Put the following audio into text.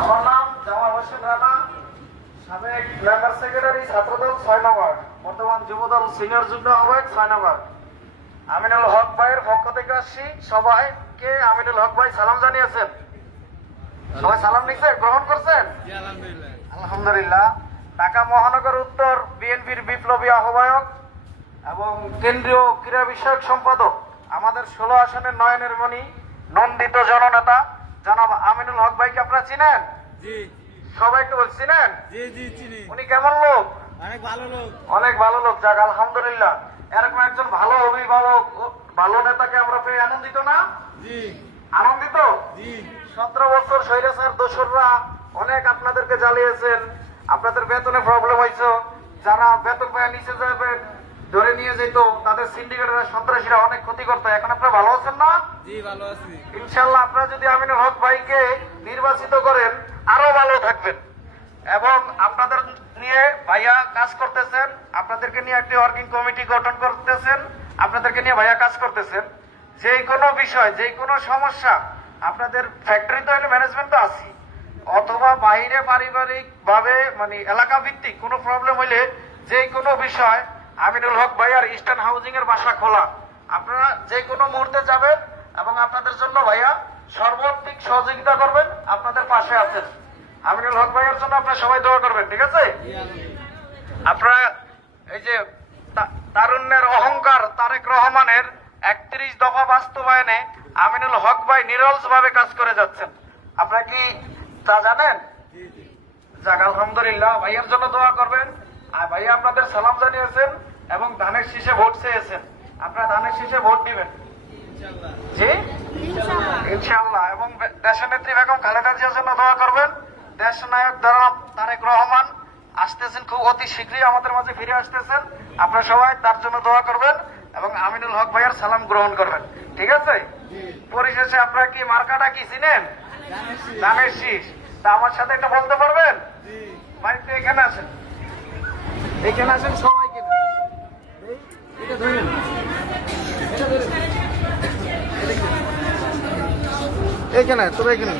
আমার নাম জামাল হোসেন রানা, সাবেক মেম্বার সেক্রেটারি ছাত্রদল ৬ নম্বর, বর্তমান যুবদল সিনিয়র যুগ্ম আহ্বায়ক ৬ নম্বর। আমিনুল হক ভাইয়ের পক্ষ থেকে আসছি। সবাইকে আমিনুল হক ভাই সালাম জানিয়েছেন। সবাই সালাম নিচ্ছে, গ্রহণ করছেন? আলহামদুলিল্লাহ। ঢাকা মহানগর উত্তর বিএনপির বিপ্লবী আহ্বায়ক এবং কেন্দ্রীয় ক্রীড়া বিষয়ক সম্পাদক, আমাদের ১৬ আসনের নয়নের মণি, নন্দিত জননেতা জনাব আমিনুল হক ভাইকে আপনারা চিনেন? সবাই একটু বলছিলেন? উনি কেমন লোক? অনেক ভালো লোক। যাক আলহামদুলিল্লাহ, এরকম একজন ভালো অভিভাবক, ভালো নেতাকে আমরা পেয়ে আনন্দিত না? আনন্দিত। ১৭ বছর স্বৈরাচার দোসররা অনেক আপনাদেরকে জ্বালিয়েছেন, আপনাদের বেতনে প্রবলেম হয়েছে, যারা বেতন পায় নিচে যাবে ধরে নিয়ে যেত, তাদের সিন্ডিকেটের সন্ত্রাসীরা অনেক ক্ষতি করতো। এখন আপনারা ভালো আছেন না? ইনশাল্লাহ আপনারা যদি আমিনুল হক ভাইকে নির্বাচিত করেন আরো ভালো থাকবেন। এবং আপনাদের নিয়ে ভাইয়া কাজ করতেছেন, আপনাদেরকে নিয়ে একটি ওয়ার্কিং কমিটি গঠন করতেছেন, আপনাদেরকে নিয়ে ভাইয়া কাজ করতেছেন। যে কোনো বিষয়, যে কোনো সমস্যা, আপনাদের ফ্যাক্টরি তো হলে ম্যানেজমেন্ট তো আছে, অথবা বাইরে পারিবারিক ভাবে মানে এলাকা ভিত্তিক কোনো প্রবলেম হইলে যে কোনো বিষয় আমিনুল হক ভাই আর ইস্টার্ন হাউজিং এর বাসা খোলা। আপনারা যে কোনো মুহূর্তে যাবেন এবং আপনাদের জন্য ভাইয়া সর্বাধিক সহযোগিতা করবেন, আপনাদের পাশে আছেন। আমিনুল হক ভাইয়ের জন্য আপনারা সবাই দোয়া করবেন, ঠিক আছে? আপনারা এই যে তারুণ্যের অহংকার তারেক রহমানের ৩১ দফা বাস্তবায়নে আমিনুল হক ভাই নিরলস ভাবে কাজ করে যাচ্ছেন। আপনারা কি তা জানেন? যাক আলহামদুলিল্লাহ, ভাইয়ের জন্য দোয়া করবেন। আর ভাইয়া আপনাদের সালাম জানিয়েছেন এবং ধানের শীষে ভোট চেয়েছেন। আপনারা ধানের শীষে ভোট দিবেন জি ইনশাআল্লাহ। এবং দেশের নেত্রী বেগম খালেদা জিয়ার জন্য দোয়া করবেন। দেশ নায়ক জনাব তারেক রহমান আসতেছেন, খুব অতি শীঘ্রই আমাদের মাঝে ফিরে আসতেছেন। আপনারা সবাই তার জন্য দোয়া করবেন এবং আমিনুল হক ভাইয়ের সালাম গ্রহণ করবেন, ঠিক আছে? পরিশেষে আপনারা কি মার্কাটা কি চিনেন? ধানের শীষ। তা আমার সাথে এটা বলতে পারবেন? ভাই তো এখানে আসেন, এখানে আসেন সবাইকে। এইখানে তবে এখানে